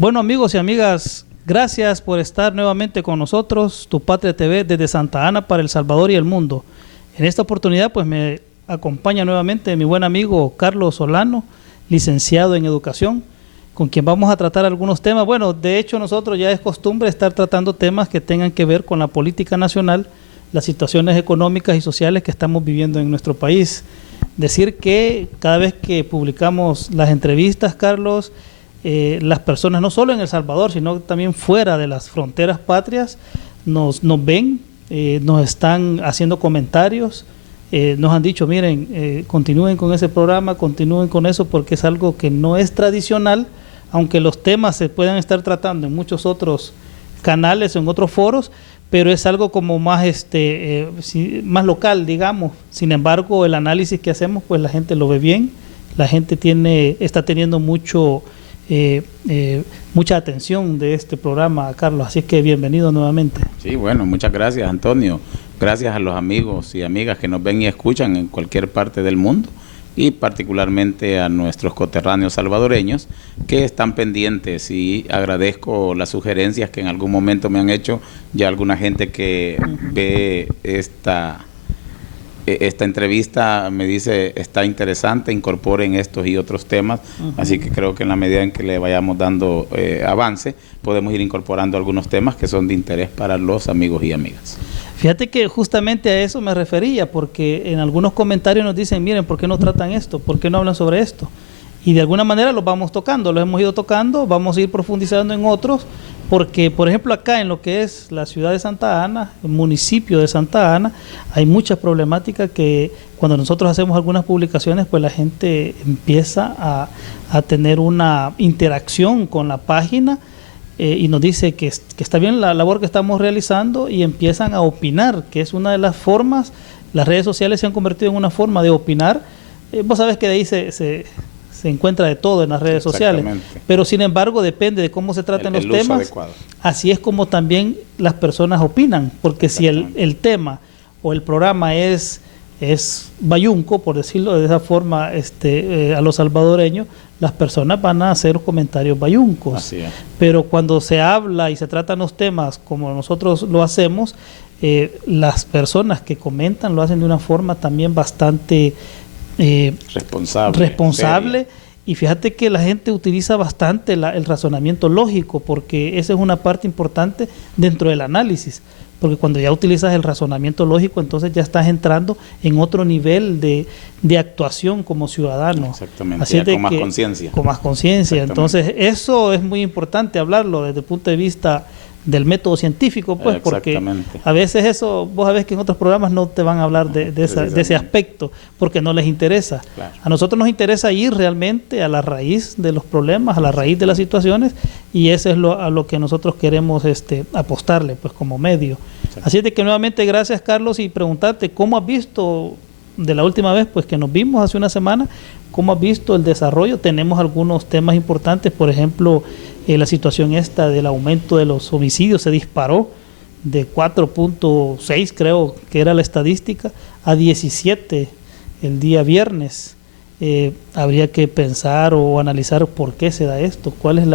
Bueno, amigos y amigas, gracias por estar nuevamente con nosotros, Tu Patria TV, desde Santa Ana para El Salvador y el mundo. En esta oportunidad, pues me acompaña nuevamente mi buen amigo Carlos Solano, licenciado en Educación, con quien vamos a tratar algunos temas. Bueno, de hecho nosotros ya es costumbre estar tratando temas que tengan que ver con la política nacional, las situaciones económicas y sociales que estamos viviendo en nuestro país. Decir que cada vez que publicamos las entrevistas, Carlos, las personas no solo en El Salvador, sino también fuera de las fronteras patrias, nos ven, nos están haciendo comentarios, nos han dicho, miren, continúen con ese programa, continúen con eso, porque es algo que no es tradicional, aunque los temas se puedan estar tratando en muchos otros canales, en otros foros, pero es algo como más más local, digamos. Sin embargo, el análisis que hacemos, pues la gente lo ve bien, la gente está teniendo mucha atención de este programa, Carlos, así que bienvenido nuevamente. Sí, bueno, muchas gracias, Antonio. Gracias a los amigos y amigas que nos ven y escuchan en cualquier parte del mundo, y particularmente a nuestros coterráneos salvadoreños que están pendientes, y agradezco las sugerencias que en algún momento me han hecho ya alguna gente que ve esta entrevista, me dice, está interesante, incorporen estos y otros temas, así que creo que en la medida en que le vayamos dando avance, podemos ir incorporando algunos temas que son de interés para los amigos y amigas. Fíjate que justamente a eso me refería, porque en algunos comentarios nos dicen, miren, ¿por qué no tratan esto? ¿Por qué no hablan sobre esto? Y de alguna manera los vamos tocando, los hemos ido tocando, vamos a ir profundizando en otros, porque por ejemplo acá en lo que es la ciudad de Santa Ana, el municipio de Santa Ana, hay muchas problemáticas que cuando nosotros hacemos algunas publicaciones, pues la gente empieza a tener una interacción con la página, y nos dice que está bien la labor que estamos realizando, y empiezan a opinar, que es una de las formas. Las redes sociales se han convertido en una forma de opinar. Vos sabés que de ahí se encuentra de todo en las redes sociales, pero sin embargo depende de cómo se traten los temas, adecuado. Así es como también las personas opinan, porque si el tema o el programa es bayunco, por decirlo de esa forma, a los salvadoreños, las personas van a hacer comentarios bayuncos. Pero cuando se habla y se tratan los temas como nosotros lo hacemos, las personas que comentan lo hacen de una forma también bastante responsable. Y fíjate que la gente utiliza bastante el razonamiento lógico, porque esa es una parte importante dentro del análisis. Porque cuando ya utilizas el razonamiento lógico, entonces ya estás entrando en otro nivel de actuación como ciudadano. Exactamente, así con más conciencia. Con más conciencia. Entonces eso es muy importante hablarlo desde el punto de vista del método científico, pues, porque a veces eso, vos sabés que en otros programas no te van a hablar de ese aspecto, porque no les interesa. Claro. A nosotros nos interesa ir realmente a la raíz de los problemas, a la raíz de las situaciones, y eso es a lo que nosotros queremos apostarle, pues, como medio. Así es de que nuevamente gracias, Carlos, y preguntarte cómo has visto de la última vez, pues, que nos vimos hace una semana, cómo has visto el desarrollo. Tenemos algunos temas importantes, por ejemplo, la situación del aumento de los homicidios se disparó de 4.6, creo que era la estadística, a 17 el día viernes. Habría que pensar o analizar por qué se da esto. ¿Cuál es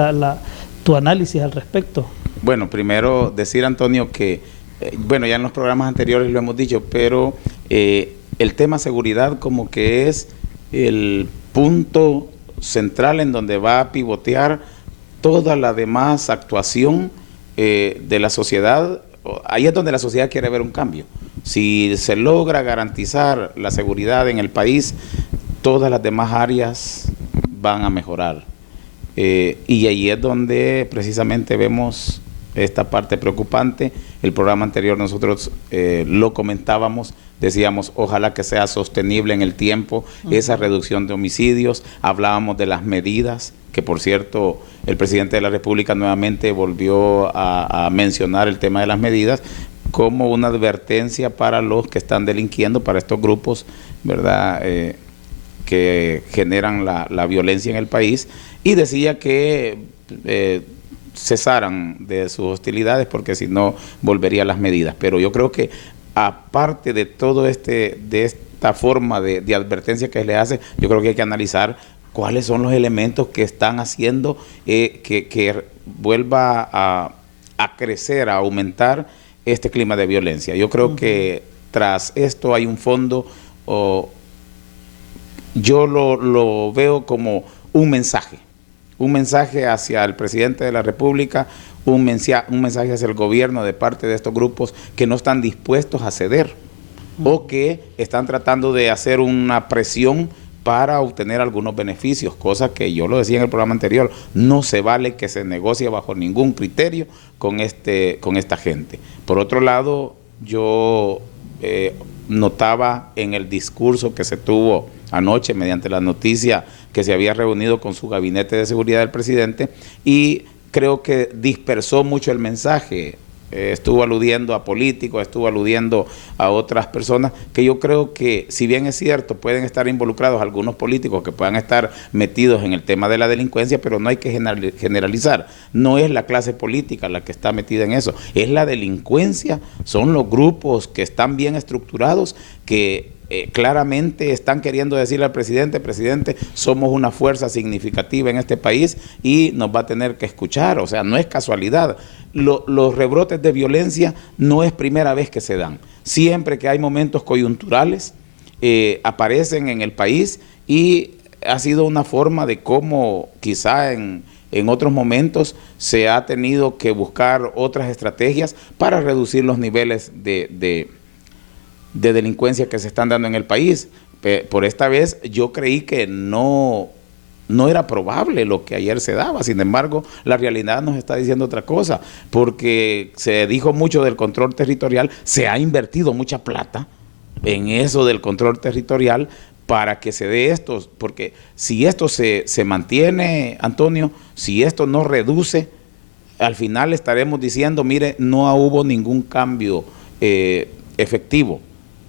tu análisis al respecto? Bueno, primero decir, Antonio, que bueno, ya en los programas anteriores lo hemos dicho, pero el tema seguridad como que es el punto central en donde va a pivotear toda la demás actuación de la sociedad. Ahí es donde la sociedad quiere ver un cambio. Si se logra garantizar la seguridad en el país, todas las demás áreas van a mejorar. Y ahí es donde precisamente vemos esta parte preocupante. El programa anterior nosotros lo comentábamos, decíamos, ojalá que sea sostenible en el tiempo esa reducción de homicidios. Hablábamos de las medidas, que por cierto el presidente de la República nuevamente volvió a mencionar el tema de las medidas como una advertencia para los que están delinquiendo, para estos grupos, ¿verdad?, que generan la violencia en el país, y decía que cesaran de sus hostilidades, porque si no volverían las medidas. Pero yo creo que aparte de todo de esta forma de advertencia que le hace, yo creo que hay que analizar cuáles son los elementos que están haciendo que vuelva a crecer, a aumentar este clima de violencia. Yo creo que tras esto hay un fondo, yo lo veo como un mensaje hacia el presidente de la República, un mensaje hacia el gobierno de parte de estos grupos que no están dispuestos a ceder o que están tratando de hacer una presión para obtener algunos beneficios, cosa que yo lo decía en el programa anterior, no se vale que se negocie bajo ningún criterio con esta gente. Por otro lado, yo notaba en el discurso que se tuvo anoche mediante la noticia que se había reunido con su gabinete de seguridad del presidente, y creo que dispersó mucho el mensaje. Estuvo aludiendo a políticos, estuvo aludiendo a otras personas que yo creo que, si bien es cierto, pueden estar involucrados algunos políticos que puedan estar metidos en el tema de la delincuencia, pero no hay que generalizar. No es la clase política la que está metida en eso, es la delincuencia, son los grupos que están bien estructurados, que claramente están queriendo decirle al presidente: presidente, somos una fuerza significativa en este país y nos va a tener que escuchar. O sea, no es casualidad. Los rebrotes de violencia no es primera vez que se dan. Siempre que hay momentos coyunturales, aparecen en el país, y ha sido una forma de cómo quizá en otros momentos se ha tenido que buscar otras estrategias para reducir los niveles de delincuencia que se están dando en el país. Por esta vez yo creí que no era probable lo que ayer se daba. Sin embargo, la realidad nos está diciendo otra cosa, porque se dijo mucho del control territorial, se ha invertido mucha plata en eso del control territorial para que se dé esto, porque si esto se mantiene, Antonio, si esto no reduce, al final estaremos diciendo: mire, no hubo ningún cambio efectivo.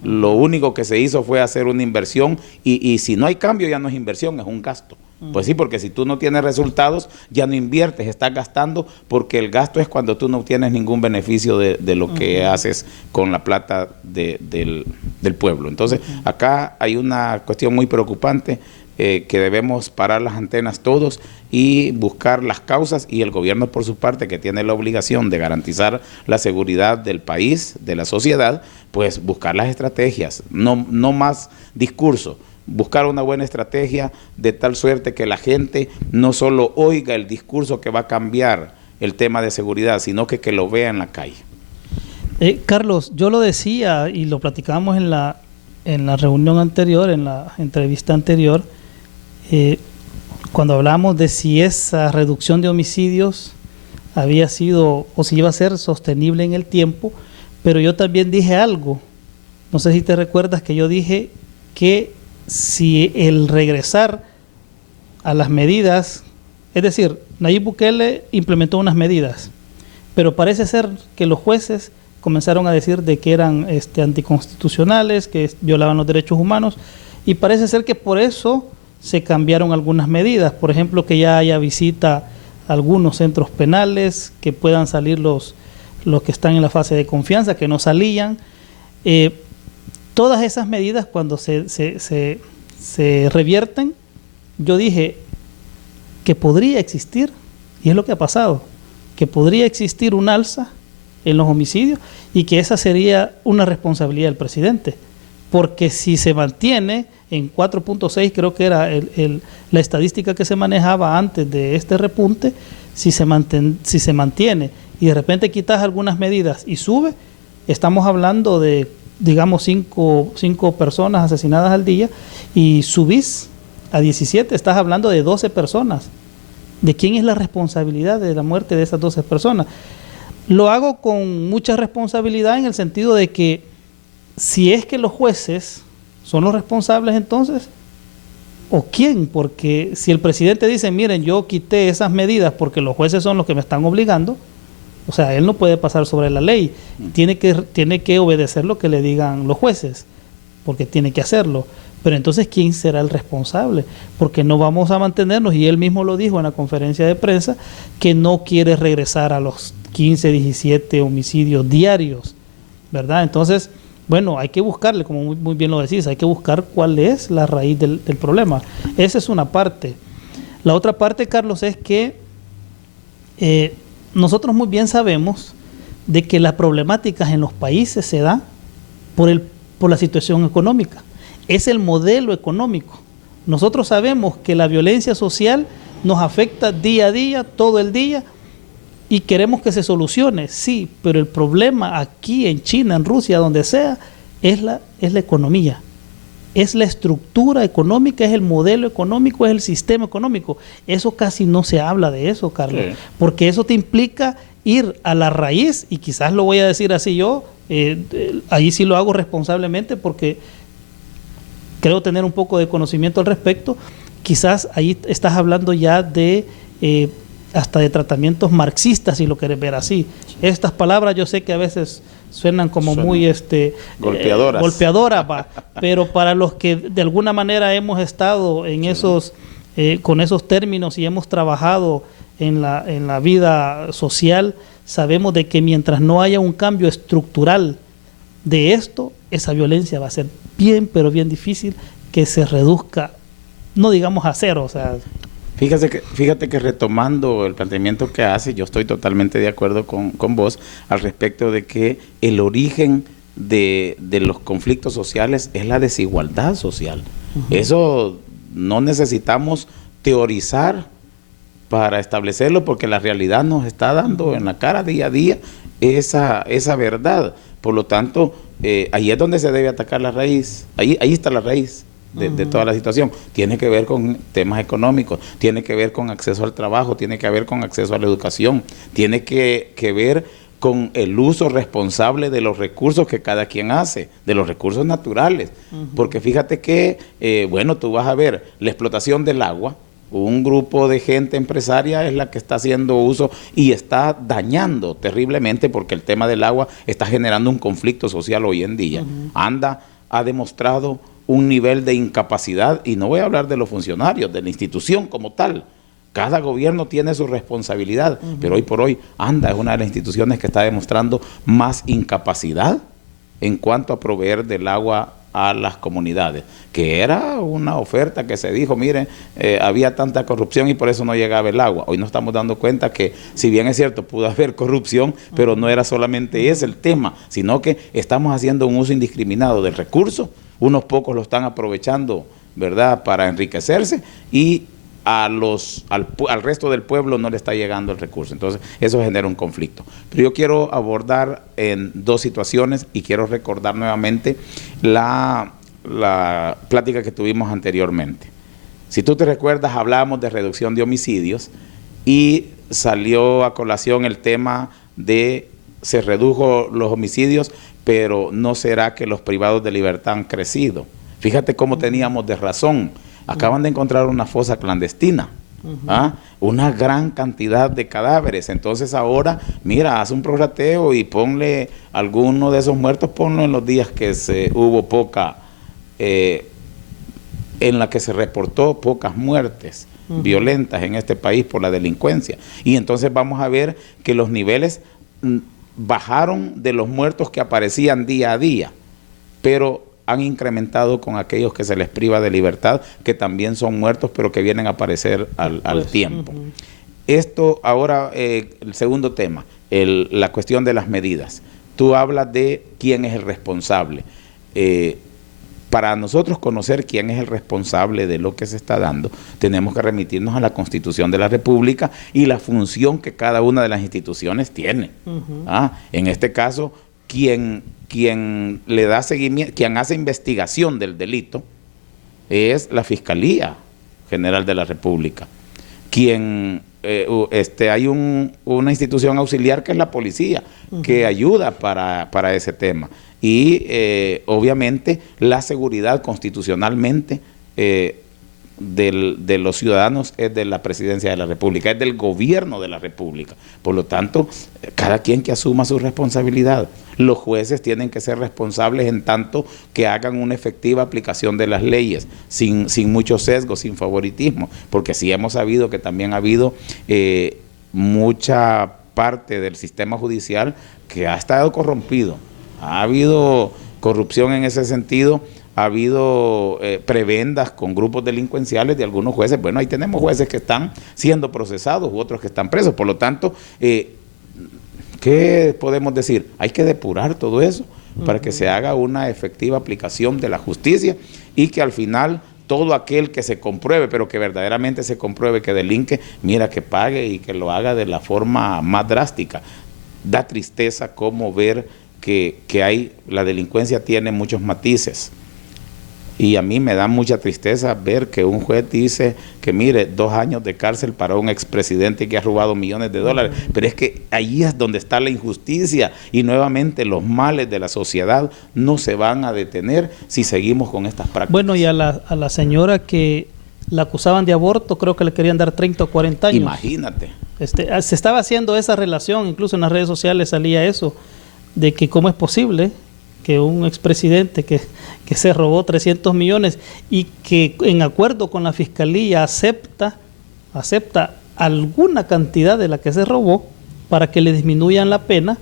Lo único que se hizo fue hacer una inversión, y si no hay cambio ya no es inversión, es un gasto. Pues sí, porque si tú no tienes resultados, ya no inviertes, estás gastando, porque el gasto es cuando tú no obtienes ningún beneficio de lo que haces con la plata del pueblo. Entonces, acá hay una cuestión muy preocupante, que debemos parar las antenas todos y buscar las causas, y el gobierno por su parte, que tiene la obligación de garantizar la seguridad del país, de la sociedad, pues buscar las estrategias, no más discurso, buscar una buena estrategia de tal suerte que la gente no solo oiga el discurso que va a cambiar el tema de seguridad, sino que lo vea en la calle. Carlos, yo lo decía y lo platicábamos en la reunión anterior, en la entrevista anterior, cuando hablamos de si esa reducción de homicidios había sido o si iba a ser sostenible en el tiempo, pero yo también dije algo, no sé si te recuerdas que yo dije que si el regresar a las medidas, es decir, Nayib Bukele implementó unas medidas, pero parece ser que los jueces comenzaron a decir de que eran anticonstitucionales, que violaban los derechos humanos, y parece ser que por eso se cambiaron algunas medidas, por ejemplo, que ya haya visita a algunos centros penales, que puedan salir los que están en la fase de confianza, que no salían. Todas esas medidas, cuando se revierten, yo dije que podría existir, y es lo que ha pasado, que podría existir un alza en los homicidios, y que esa sería una responsabilidad del presidente, porque si se mantiene en 4.6, creo que era la estadística que se manejaba antes de este repunte, si se mantiene y de repente quitas algunas medidas y sube, estamos hablando de, digamos, 5 personas asesinadas al día, y subís a 17, estás hablando de 12 personas. ¿De quién es la responsabilidad de la muerte de esas 12 personas? Lo hago con mucha responsabilidad en el sentido de que si es que los jueces son los responsables, entonces, ¿o quién? Porque si el presidente dice: miren, yo quité esas medidas porque los jueces son los que me están obligando, o sea, él no puede pasar sobre la ley, tiene que obedecer lo que le digan los jueces, porque tiene que hacerlo. Pero entonces, ¿quién será el responsable? Porque no vamos a mantenernos, y él mismo lo dijo en la conferencia de prensa, que no quiere regresar a los 15, 17 homicidios diarios, ¿verdad? Entonces, bueno, hay que buscarle, como muy bien lo decís, hay que buscar cuál es la raíz del problema. Esa es una parte. La otra parte, Carlos, es que nosotros muy bien sabemos de que las problemáticas en los países se dan por la situación económica. Es el modelo económico. Nosotros sabemos que la violencia social nos afecta día a día, todo el día, y queremos que se solucione, sí, pero el problema aquí en China, en Rusia, donde sea, es la economía. Es la estructura económica, es el modelo económico, es el sistema económico. Eso casi no se habla de eso, Carlos, sí, porque eso te implica ir a la raíz, y quizás lo voy a decir así yo, ahí sí lo hago responsablemente porque creo tener un poco de conocimiento al respecto. Quizás ahí estás hablando ya de hasta de tratamientos marxistas, si lo quieres ver así. Estas palabras yo sé que a veces suenan como muy golpeadoras, pero para los que de alguna manera hemos estado en esos con esos términos y hemos trabajado en la vida social, sabemos de que mientras no haya un cambio estructural de esto, esa violencia va a ser bien, pero bien difícil que se reduzca, no digamos a cero, o sea. Fíjate que retomando el planteamiento que hace, yo estoy totalmente de acuerdo con vos al respecto de que el origen de los conflictos sociales es la desigualdad social. Eso no necesitamos teorizar para establecerlo, porque la realidad nos está dando en la cara día a día esa verdad. Por lo tanto, ahí es donde se debe atacar la raíz. Ahí está la raíz de toda la situación. Tiene que ver con temas económicos, tiene que ver con acceso al trabajo, tiene que ver con acceso a la educación, tiene que ver con el uso responsable de los recursos que cada quien hace, de los recursos naturales. Porque fíjate que, bueno, tú vas a ver la explotación del agua. Un grupo de gente empresaria es la que está haciendo uso y está dañando terriblemente, porque el tema del agua está generando un conflicto social hoy en día. Ha demostrado un nivel de incapacidad, y no voy a hablar de los funcionarios, de la institución como tal. Cada gobierno tiene su responsabilidad, pero hoy por hoy es una de las instituciones que está demostrando más incapacidad en cuanto a proveer del agua a las comunidades, que era una oferta que se dijo, miren, había tanta corrupción y por eso no llegaba el agua. Hoy nos estamos dando cuenta que, si bien es cierto, pudo haber corrupción, pero no era solamente ese el tema, sino que estamos haciendo un uso indiscriminado del recurso. Unos pocos lo están aprovechando, ¿verdad?, para enriquecerse, y al resto del pueblo no le está llegando el recurso. Entonces, eso genera un conflicto. Pero yo quiero abordar en dos situaciones, y quiero recordar nuevamente la plática que tuvimos anteriormente. Si tú te recuerdas, hablábamos de reducción de homicidios y salió a colación el tema de se redujo los homicidios, pero ¿no será que los privados de libertad han crecido? Fíjate cómo teníamos de razón. Acaban de encontrar una fosa clandestina, una gran cantidad de cadáveres. Entonces ahora, mira, haz un prorrateo y ponle alguno de esos muertos, ponlo en los días que hubo poca, en la que se reportó pocas muertes violentas en este país por la delincuencia. Y entonces vamos a ver que los niveles bajaron de los muertos que aparecían día a día, pero han incrementado con aquellos que se les priva de libertad, que también son muertos, pero que vienen a aparecer al tiempo. Esto ahora, el segundo tema, la cuestión de las medidas. Tú hablas de quién es el responsable. Para nosotros conocer quién es el responsable de lo que se está dando, tenemos que remitirnos a la Constitución de la República y la función que cada una de las instituciones tiene. En este caso, quien le da seguimiento, quien hace investigación del delito, es la Fiscalía General de la República. Hay una institución auxiliar que es la policía, que ayuda para ese tema. Y obviamente la seguridad constitucionalmente de los ciudadanos es de la Presidencia de la República, es del gobierno de la República. Por lo tanto, cada quien que asuma su responsabilidad. Los jueces tienen que ser responsables en tanto que hagan una efectiva aplicación de las leyes, sin mucho sesgo, sin favoritismo, porque sí hemos sabido que también ha habido mucha parte del sistema judicial que ha estado corrompido. Ha habido corrupción en ese sentido ha habido prebendas con grupos delincuenciales de algunos jueces. Bueno, ahí tenemos jueces que están siendo procesados u otros que están presos. Por lo tanto, ¿qué podemos decir? Hay que depurar todo eso para que se haga una efectiva aplicación de la justicia y que al final todo aquel que se compruebe, pero que verdaderamente se compruebe que delinque, mira, que pague y que lo haga de la forma más drástica. Da tristeza cómo ver que la delincuencia tiene muchos matices. Y a mí me da mucha tristeza ver que un juez dice que, mire, 2 años de cárcel para un expresidente que ha robado millones de dólares. Pero es que ahí es donde está la injusticia y nuevamente los males de la sociedad no se van a detener si seguimos con estas prácticas. Bueno, y a la señora que la acusaban de aborto, creo que le querían dar 30 o 40 años. Imagínate. Se estaba haciendo esa relación, incluso en las redes sociales salía eso, de que cómo es posible que un expresidente que se robó 300 millones y que en acuerdo con la fiscalía acepta alguna cantidad de la que se robó para que le disminuyan la pena,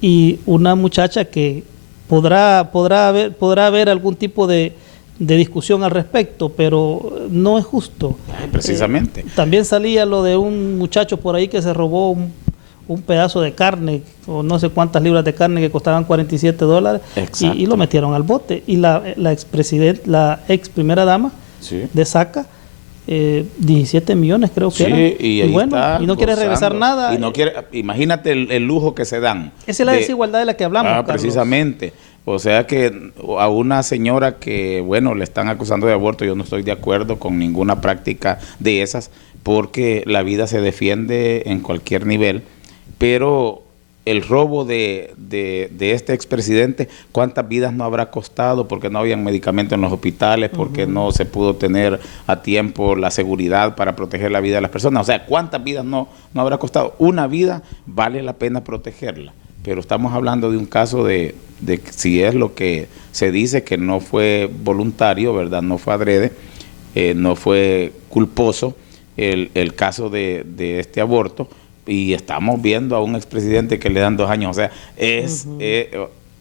y una muchacha que podrá haber algún tipo de discusión al respecto, pero no es justo. Precisamente. También salía lo de un muchacho por ahí que se robó un pedazo de carne, o no sé cuántas libras de carne que costaban $47, y lo metieron al bote. Y la ex primera dama, sí, de Saca, 17 millones creo que era. Y bueno, y no quiere regresar nada. Y no quiere, imagínate el lujo que se dan. Esa es la desigualdad de la que hablamos, Carlos. Precisamente. O sea que a una señora que, bueno, le están acusando de aborto, yo no estoy de acuerdo con ninguna práctica de esas, porque la vida se defiende en cualquier nivel. Pero el robo de este expresidente, ¿cuántas vidas no habrá costado? Porque no habían medicamentos en los hospitales, porque no se pudo tener a tiempo la seguridad para proteger la vida de las personas. O sea, ¿cuántas vidas no habrá costado? Una vida vale la pena protegerla. Pero estamos hablando de un caso de si es lo que se dice, que no fue voluntario, ¿verdad? No fue adrede, no fue culposo el caso de este aborto. Y estamos viendo a un expresidente que le dan 2 años. O sea,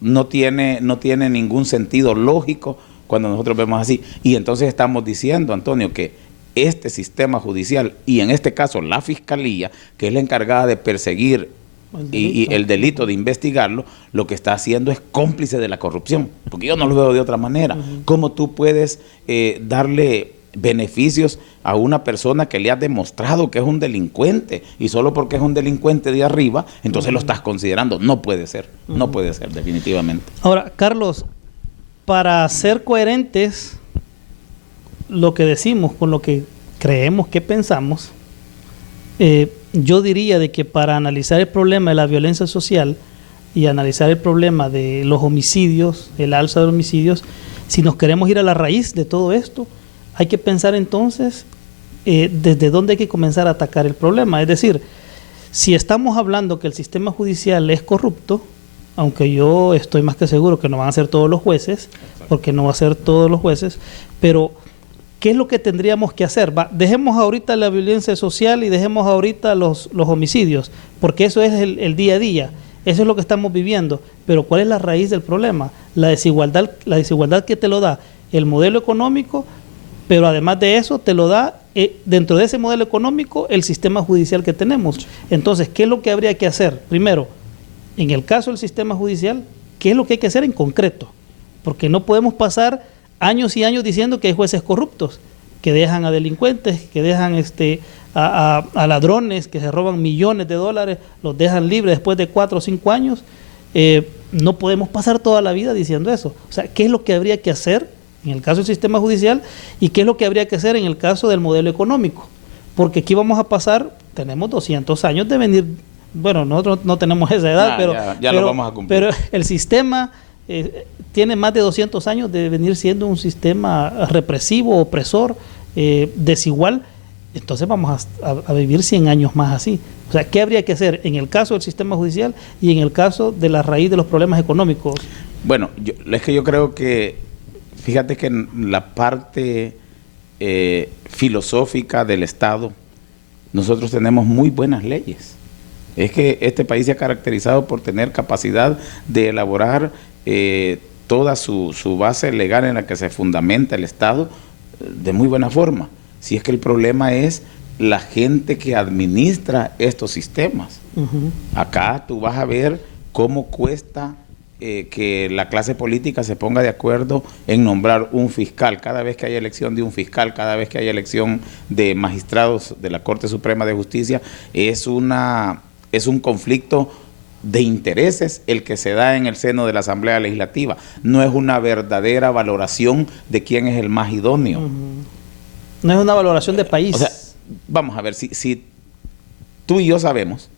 no tiene ningún sentido lógico cuando nosotros vemos así. Y entonces estamos diciendo, Antonio, que este sistema judicial, y en este caso la fiscalía, que es la encargada de perseguir y el delito de investigarlo, lo que está haciendo es cómplice de la corrupción. Porque yo no lo veo de otra manera. ¿Cómo tú puedes darle beneficios a una persona que le has demostrado que es un delincuente, y solo porque es un delincuente de arriba, entonces lo estás considerando? No puede ser, no puede ser, definitivamente. Ahora, Carlos, para ser coherentes lo que decimos con lo que creemos que pensamos, yo diría de que para analizar el problema de la violencia social y analizar el problema de los homicidios, el alza de homicidios, si nos queremos ir a la raíz de todo esto, hay que pensar entonces desde dónde hay que comenzar a atacar el problema. Es decir, si estamos hablando que el sistema judicial es corrupto, aunque yo estoy más que seguro que no van a ser todos los jueces, porque no va a ser todos los jueces, pero ¿qué es lo que tendríamos que hacer? Dejemos ahorita la violencia social y dejemos ahorita los homicidios, porque eso es el día a día, eso es lo que estamos viviendo. Pero ¿cuál es la raíz del problema? La desigualdad que te lo da el modelo económico, pero además de eso te lo da dentro de ese modelo económico el sistema judicial que tenemos. Entonces, ¿qué es lo que habría que hacer? Primero, en el caso del sistema judicial, ¿qué es lo que hay que hacer en concreto? Porque no podemos pasar años y años diciendo que hay jueces corruptos, que dejan a delincuentes, que dejan a ladrones, que se roban millones de dólares, los dejan libres después de 4 o 5 años. No podemos pasar toda la vida diciendo eso. O sea, ¿qué es lo que habría que hacer en el caso del sistema judicial y qué es lo que habría que hacer en el caso del modelo económico? Porque aquí vamos a pasar, tenemos 200 años de venir, bueno, nosotros no tenemos esa edad, pero lo vamos a cumplir. Pero el sistema tiene más de 200 años de venir siendo un sistema represivo, opresor, desigual. Entonces vamos a vivir 100 años más así. O sea, ¿qué habría que hacer en el caso del sistema judicial y en el caso de la raíz de los problemas económicos? Bueno, es que yo creo que, fíjate que en la parte filosófica del Estado, nosotros tenemos muy buenas leyes. Es que este país se ha caracterizado por tener capacidad de elaborar toda su base legal en la que se fundamenta el Estado de muy buena forma. Si es que el problema es la gente que administra estos sistemas. Acá tú vas a ver cómo cuesta que la clase política se ponga de acuerdo en nombrar un fiscal. Cada vez que hay elección de un fiscal, cada vez que hay elección de magistrados de la Corte Suprema de Justicia, es un conflicto de intereses el que se da en el seno de la Asamblea Legislativa. No es una verdadera valoración de quién es el más idóneo. No es una valoración de país. O sea, vamos a ver, si tú y yo sabemos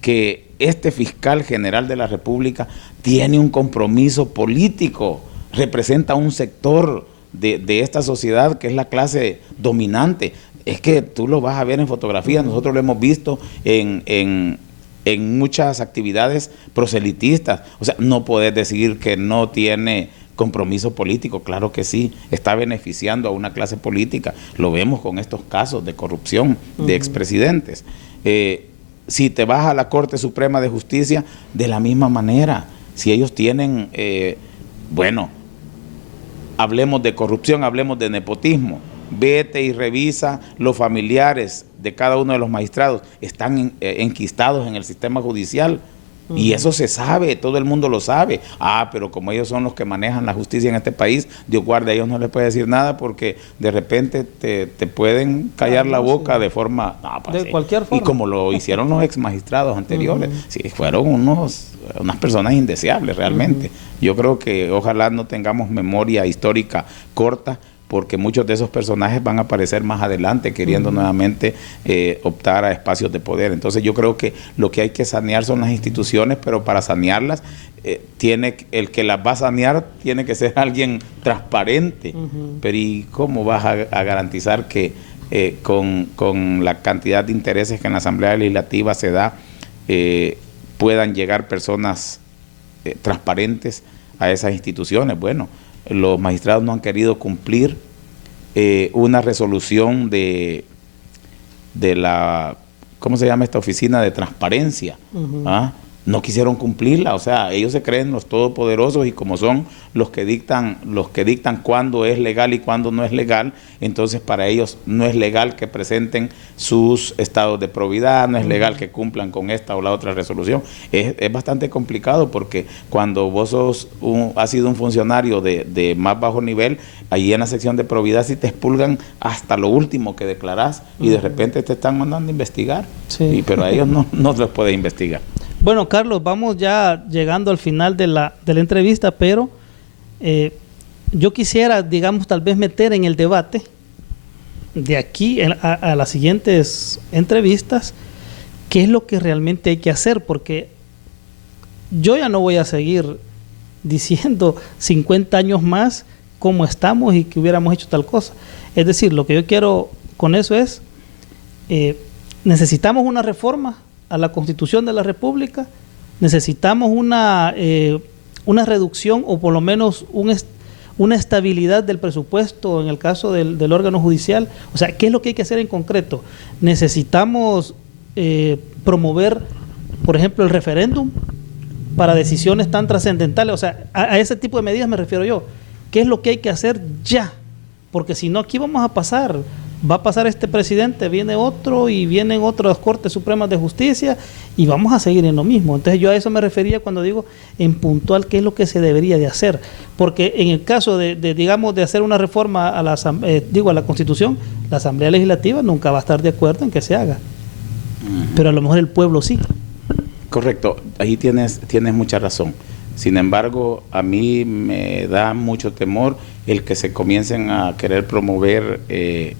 que este fiscal general de la República tiene un compromiso político, representa un sector de esta sociedad que es la clase dominante. Es que tú lo vas a ver en fotografías, nosotros lo hemos visto en muchas actividades proselitistas. O sea, no puedes decir que no tiene compromiso político, claro que sí, está beneficiando a una clase política. Lo vemos con estos casos de corrupción de expresidentes. Si te vas a la Corte Suprema de Justicia, de la misma manera, si ellos tienen, bueno, hablemos de corrupción, hablemos de nepotismo, vete y revisa los familiares de cada uno de los magistrados, están enquistados en el sistema judicial. Y eso se sabe, todo el mundo lo sabe. Pero como ellos son los que manejan la justicia en este país, Dios guarde, a ellos no les puede decir nada porque de repente te pueden callar la boca de forma... de cualquier forma. Y como lo hicieron los ex magistrados anteriores, sí, fueron unas personas indeseables realmente. Yo creo que ojalá no tengamos memoria histórica corta, porque muchos de esos personajes van a aparecer más adelante queriendo nuevamente optar a espacios de poder. Entonces yo creo que lo que hay que sanear son las instituciones, pero para sanearlas, el que las va a sanear tiene que ser alguien transparente. Pero ¿y cómo vas a garantizar que con la cantidad de intereses que en la Asamblea Legislativa se da, puedan llegar personas transparentes a esas instituciones? Bueno, los magistrados no han querido cumplir una resolución de la, ¿cómo se llama esta oficina de transparencia? No quisieron cumplirla, o sea, ellos se creen los todopoderosos y como son los que dictan cuándo es legal y cuándo no es legal, entonces para ellos no es legal que presenten sus estados de probidad, no es legal que cumplan con esta o la otra resolución. Es bastante complicado porque cuando vos has sido un funcionario de más bajo nivel, allí en la sección de probidad sí te expulgan hasta lo último que declarás y de repente te están mandando a investigar, pero a ellos no los puede investigar. Bueno, Carlos, vamos ya llegando al final de la entrevista, pero yo quisiera, digamos, tal vez meter en el debate de aquí a las siguientes entrevistas qué es lo que realmente hay que hacer, porque yo ya no voy a seguir diciendo 50 años más cómo estamos y que hubiéramos hecho tal cosa. Es decir, lo que yo quiero con eso es, necesitamos una reforma a la Constitución de la República, necesitamos una reducción o por lo menos una estabilidad del presupuesto en el caso del órgano judicial. O sea, ¿qué es lo que hay que hacer en concreto? Necesitamos promover, por ejemplo, el referéndum para decisiones tan trascendentales. O sea, a ese tipo de medidas me refiero yo. ¿Qué es lo que hay que hacer ya? Porque si no, aquí vamos a pasar... Va a pasar este presidente, viene otro y vienen otras Cortes Supremas de Justicia y vamos a seguir en lo mismo. Entonces yo a eso me refería cuando digo en puntual qué es lo que se debería de hacer. Porque en el caso digamos, de hacer una reforma a la Constitución, la Asamblea Legislativa nunca va a estar de acuerdo en que se haga. Pero a lo mejor el pueblo sí. Correcto, ahí tienes mucha razón. Sin embargo, a mí me da mucho temor el que se comiencen a querer promover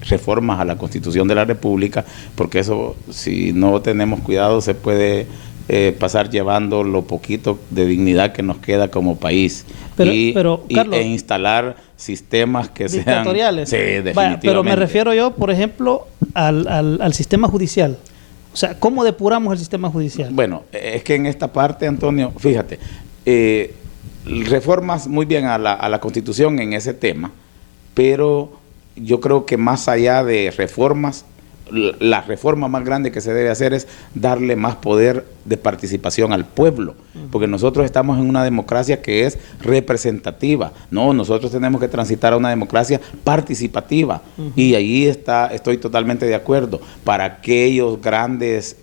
reformas a la Constitución de la República, porque eso, si no tenemos cuidado, se puede pasar llevando lo poquito de dignidad que nos queda como país. Pero Carlos, e instalar sistemas que dictatoriales. sean... Sí, definitivamente. Vaya, pero me refiero yo, por ejemplo, al sistema judicial. O sea, ¿cómo depuramos el sistema judicial? Bueno, es que en esta parte, Antonio, fíjate, reformas muy bien a la Constitución en ese tema, pero yo creo que más allá de reformas, la reforma más grande que se debe hacer es darle más poder de participación al pueblo, porque nosotros estamos en una democracia que es representativa. No, nosotros tenemos que transitar a una democracia participativa, y ahí estoy totalmente de acuerdo. Para aquellos grandes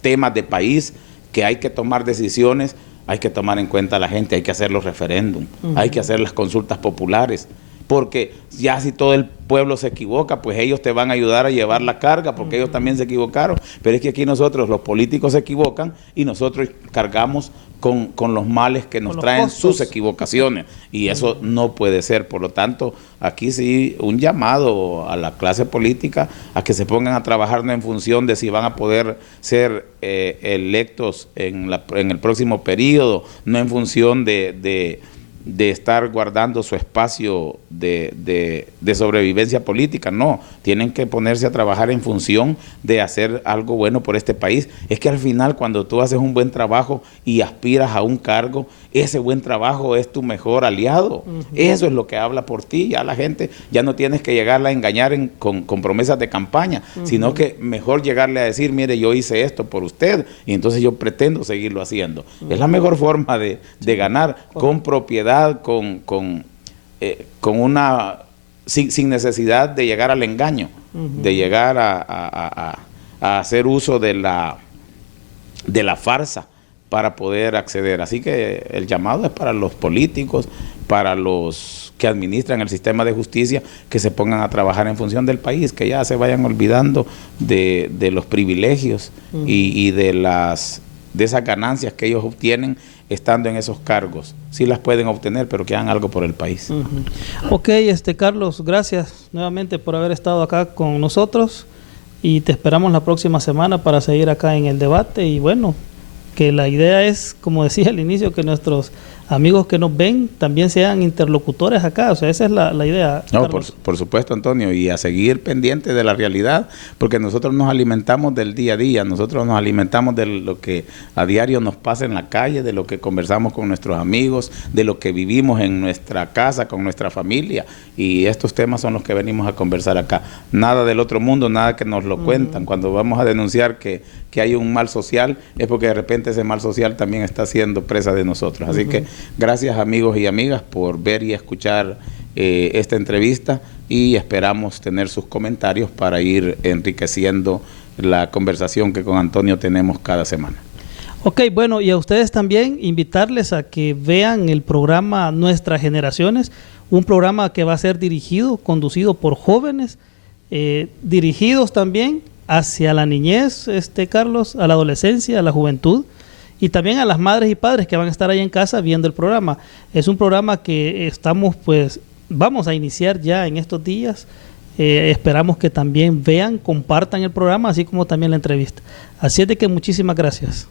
temas de país que hay que tomar decisiones, hay que tomar en cuenta a la gente, hay que hacer los referéndum, hay que hacer las consultas populares, porque ya si todo el pueblo se equivoca, pues ellos te van a ayudar a llevar la carga, porque ellos también se equivocaron. Pero es que aquí nosotros, los políticos, se equivocan y nosotros cargamos con los males que nos traen sus equivocaciones, y eso no puede ser. Por lo tanto, aquí sí un llamado a la clase política a que se pongan a trabajar no en función de si van a poder ser electos en el próximo periodo, no en función de estar guardando su espacio de sobrevivencia política. No, tienen que ponerse a trabajar en función de hacer algo bueno por este país. Es que al final, cuando tú haces un buen trabajo y aspiras a un cargo, ese buen trabajo es tu mejor aliado. Eso es lo que habla por ti. Ya la gente, ya no tienes que llegarla a engañar con promesas de campaña, sino que mejor llegarle a decir, mire, yo hice esto por usted y entonces yo pretendo seguirlo haciendo. Es la mejor forma de ganar, con propiedad, sin necesidad de llegar al engaño, de llegar a hacer uso de la farsa para poder acceder. Así que el llamado es para los políticos, para los que administran el sistema de justicia, que se pongan a trabajar en función del país, que ya se vayan olvidando de los privilegios y de esas ganancias que ellos obtienen estando en esos cargos. Sí las pueden obtener, pero que hagan algo por el país. Ok, Carlos, gracias nuevamente por haber estado acá con nosotros, y te esperamos la próxima semana para seguir acá en el debate. Y bueno, que la idea es, como decía al inicio, que nuestros amigos que nos ven también sean interlocutores acá. O sea, esa es la idea. No, por supuesto, Antonio, y a seguir pendiente de la realidad, porque nosotros nos alimentamos del día a día, nosotros nos alimentamos de lo que a diario nos pasa en la calle, de lo que conversamos con nuestros amigos, de lo que vivimos en nuestra casa, con nuestra familia, y estos temas son los que venimos a conversar acá. Nada del otro mundo, nada que nos lo cuentan. Cuando vamos a denunciar que hay un mal social, es porque de repente ese mal social también está siendo presa de nosotros. Así que gracias, amigos y amigas, por ver y escuchar esta entrevista, y esperamos tener sus comentarios para ir enriqueciendo la conversación que con Antonio tenemos cada semana. Ok, bueno, y a ustedes también invitarles a que vean el programa Nuestras Generaciones, un programa que va a ser conducido por jóvenes, dirigidos también hacia la niñez, Carlos, a la adolescencia, a la juventud, y también a las madres y padres que van a estar ahí en casa viendo el programa. Es un programa que vamos a iniciar ya en estos días. Esperamos que también vean, compartan el programa, así como también la entrevista. Así es de que muchísimas gracias.